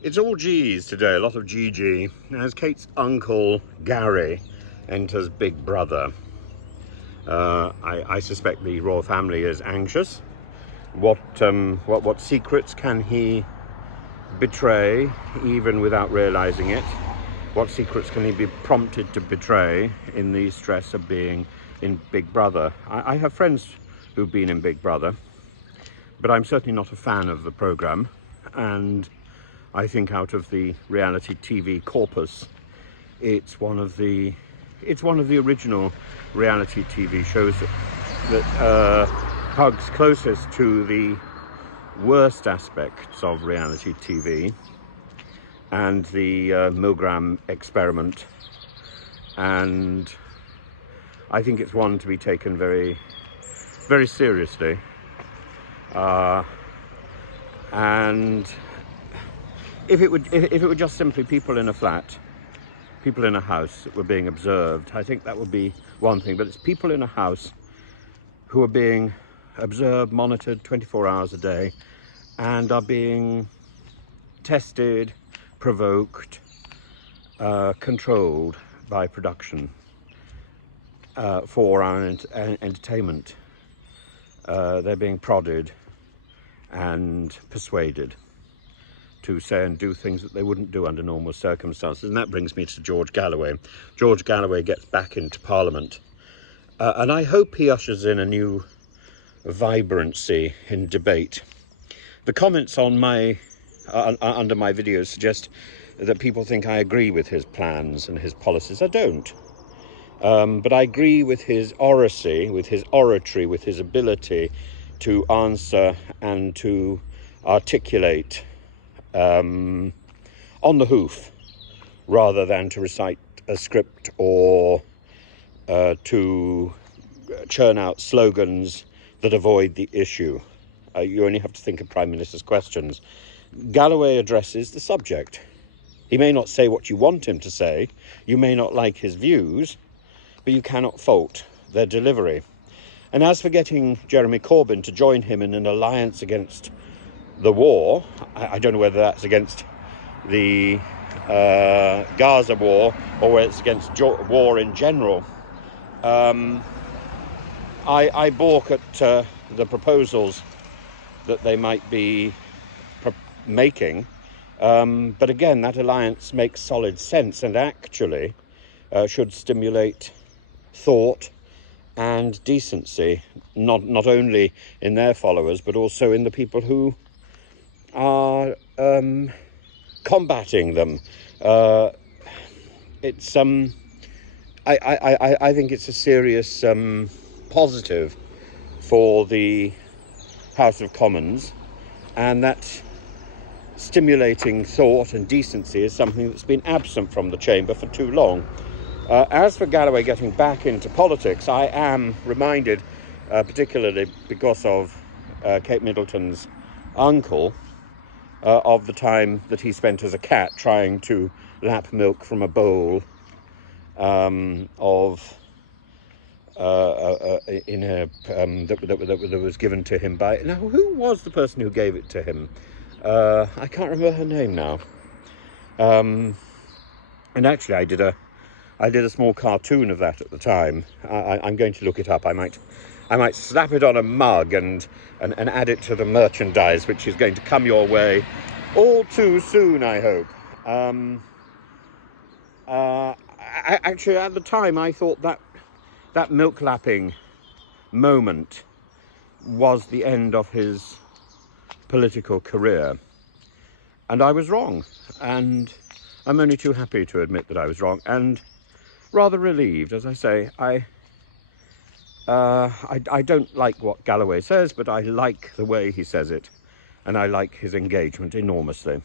It's all G's today, a lot of GG. As Kate's uncle, Gary, enters Big Brother. I suspect the royal family is anxious. What secrets can he betray, even without realizing it? What secrets can he be prompted to betray in the stress of being in Big Brother? I have friends who've been in Big Brother, but I'm certainly not a fan of the programme, and I think out of the reality TV corpus, it's one of the original reality TV shows that hugs closest to the worst aspects of reality TV and the Milgram experiment, and I think it's one to be taken very, very seriously. And if it were just simply people in a flat, people in a house that were being observed, I think that would be one thing. But it's people in a house who are being observed, monitored 24 hours a day, and are being tested, provoked, controlled by production for our entertainment. They're being prodded and persuaded to say and do things that they wouldn't do under normal circumstances. And that brings me to George Galloway. George Galloway gets back into Parliament, and I hope he ushers in a new vibrancy in debate. The comments on under my videos suggest that people think I agree with his plans and his policies. I don't. But I agree with his oracy, with his oratory, with his ability to answer and to articulate on the hoof, rather than to recite a script or to churn out slogans that avoid the issue. You only have to think of Prime Minister's questions. Galloway addresses the subject. He may not say what you want him to say, you may not like his views, but you cannot fault their delivery. And as for getting Jeremy Corbyn to join him in an alliance against the war, I don't know whether that's against the Gaza war or whether it's against war in general. I balk at the proposals that they might be making, but again, that alliance makes solid sense and actually should stimulate thought and decency, not only in their followers but also in the people who are combating them. It's I think it's a serious positive for the House of Commons, and that stimulating thought and decency is something that's been absent from the chamber for too long. As for Galloway getting back into politics, I am reminded, particularly because of Kate Middleton's uncle, of the time that he spent as a cat trying to lap milk from a bowl that was given to him by... Now, who was the person who gave it to him? I can't remember her name now. And actually, I did a small cartoon of that at the time. I'm going to look it up. I might slap it on a mug and add it to the merchandise, which is going to come your way all too soon, I hope. Actually, at the time, I thought that milk lapping moment was the end of his political career, and I was wrong. And I'm only too happy to admit that I was wrong, and rather relieved. As I say, I don't like what Galloway says, but I like the way he says it, and I like his engagement enormously.